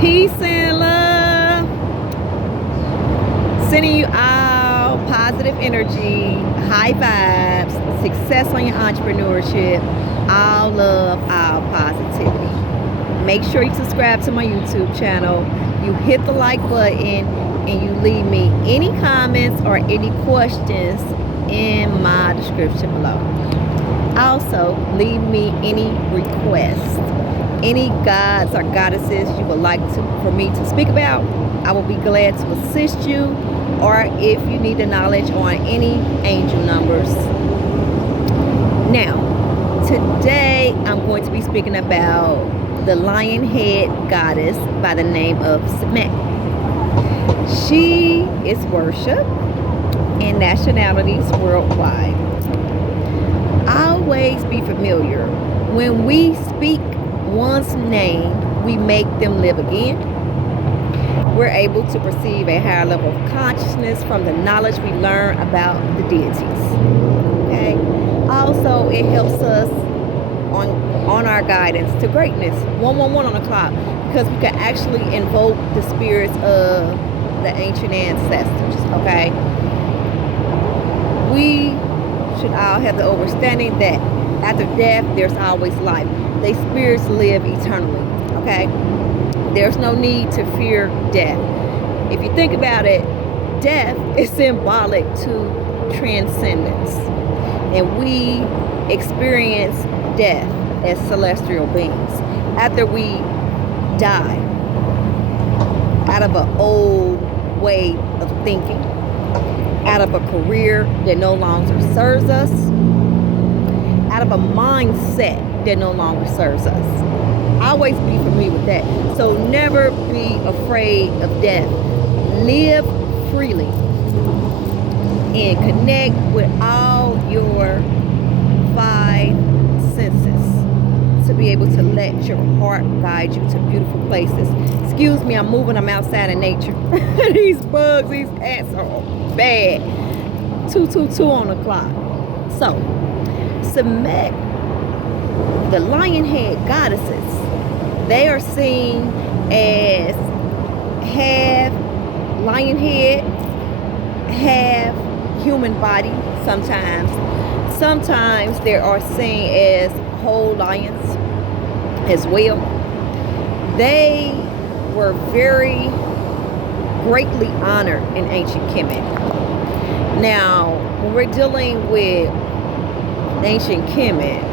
Peace and love. Sending you all positive energy, high vibes, success on your entrepreneurship, all love, all positivity. Make sure you subscribe to my YouTube channel. You hit the like button and you leave me any comments or any questions in my description below. Also, leave me any requests, any gods or goddesses you would like for me to speak about. I will be glad to assist you, or if you need the knowledge on any angel numbers. Now, today I'm going to be speaking about the Lionhead goddess by the name of Sekhmet. She is worshipped in nationalities worldwide. Always be familiar. When we speak one's name, we make them live again. We're able to perceive a higher level of consciousness from the knowledge we learn about the deities. Okay. Also, it helps us on our guidance to greatness. 111 on the clock, because we can actually invoke the spirits of the ancient ancestors. Okay. We should all have the understanding that after death, there's always life. They spirits live eternally. Okay. There's no need to fear death. If you think about it, death is symbolic to transcendence. And we experience death as celestial beings. After we die out of an old way of thinking, out of a career that no longer serves us, out of a mindset that no longer serves us. Always be familiar with that. So never be afraid of death. Live freely and connect with all your five senses to be able to let your heart guide you to beautiful places. Excuse me, I'm moving. I'm outside in nature. These bugs, these ants are bad. 222 on the clock. So, Sekhmet, the Lionhead goddesses, they are seen as half lion head, half human body sometimes. Sometimes they are seen as whole lions as well. They were very greatly honored in ancient Kemet. Now, when we're dealing with ancient Kemet,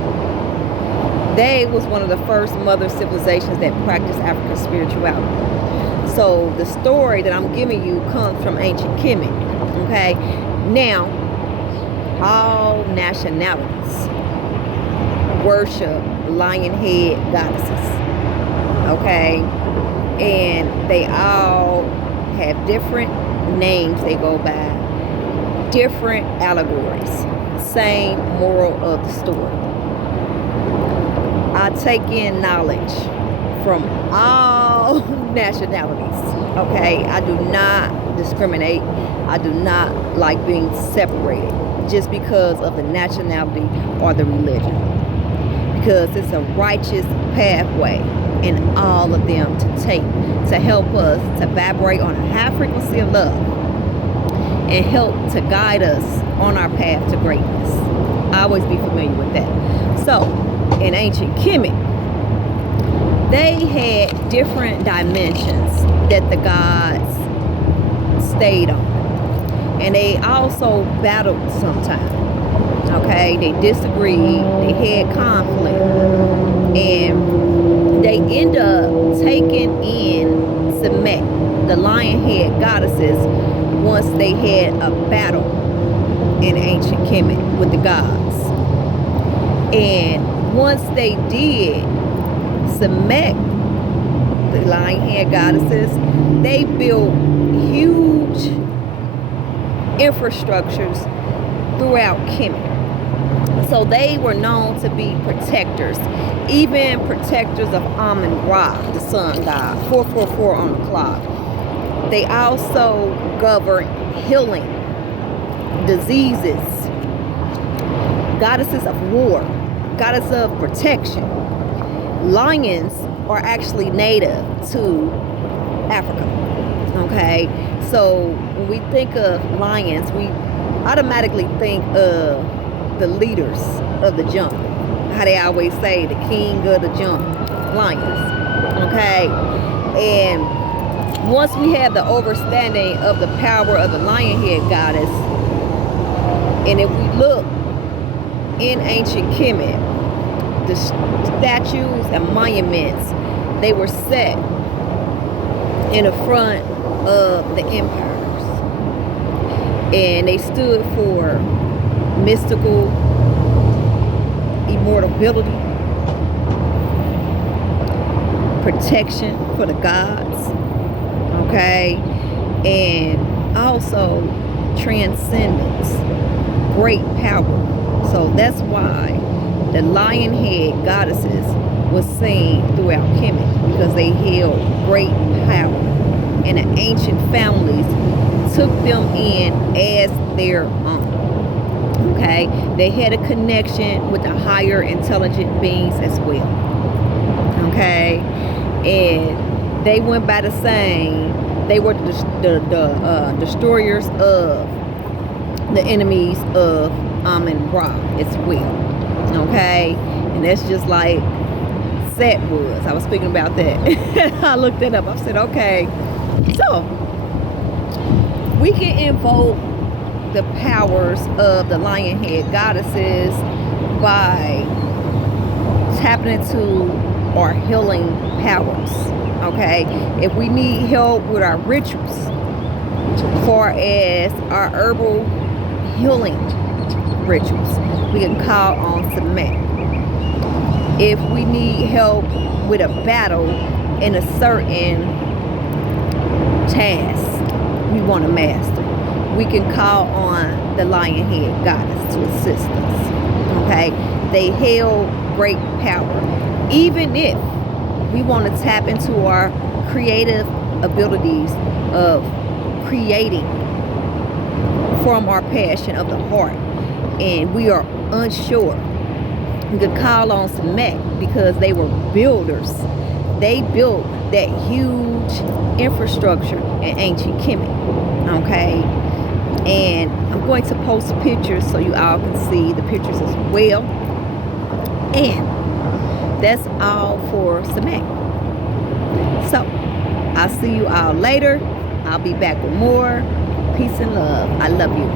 they was one of the first mother civilizations that practiced African spirituality. So the story that I'm giving you comes from ancient Kemet. Okay. Now, all nationalities worship Lionhead goddesses. Okay. And they all have different names they go by, different allegories, same moral of the story. I take in knowledge from all nationalities. Okay, I do not discriminate. I do not like being separated just because of the nationality or the religion, because it's a righteous pathway in all of them to take to help us to vibrate on a high frequency of love and help to guide us on our path to greatness. Always be familiar with that. So, in ancient Kemet, they had different dimensions that the gods stayed on. And they also battled sometimes. Okay, they disagreed, they had conflict, and they end up taking in Sekhmet, the Lionhead goddesses, once they had a battle in ancient Kemet with the gods. And once they did, Sekhmet, the Lionhead goddesses, they built huge infrastructures throughout Kemet. So they were known to be protectors, even protectors of Amun-Ra, the sun god, 444 on the clock. They also govern healing, diseases, goddesses of war, goddess of protection. Lions are actually native to Africa. Okay, so when we think of lions, we automatically think of the leaders of the jungle. How they always say, the king of the jungle, lions. Okay, and once we have the understanding of the power of the Lionhead goddess, and if we look in ancient Kemet, the statues and monuments, they were set in the front of the empires, and they stood for mystical immortality, protection for the gods, okay, and also transcendence, great power. So that's why the Lionhead goddesses was seen throughout Kemet, because they held great power, and the ancient families took them in as their own. Okay, they had a connection with the higher intelligent beings as well. Okay, and they went by the saying they were the destroyers of the enemies of Amun-Ra as well. Okay, and that's just like Set was. I was speaking about that. I looked it up. I said, okay, so we can invoke the powers of the Lionhead goddesses by tapping into our healing powers. Okay, if we need help with our rituals, far as our herbal healing rituals, we can call on Sekhmet. If we need help with a battle in a certain task we want to master, we can call on the Lionhead goddess to assist us. Okay, they held great power. Even if we want to tap into our creative abilities of creating from our passion of the heart, and we are unsure, we could call on Sekhmet, because they were builders. They built that huge infrastructure in ancient Kemet. Okay, and I'm going to post pictures so you all can see the pictures as well. And that's all for Sekhmet. So I'll see you all later. I'll be back with more. Peace and love. I love you.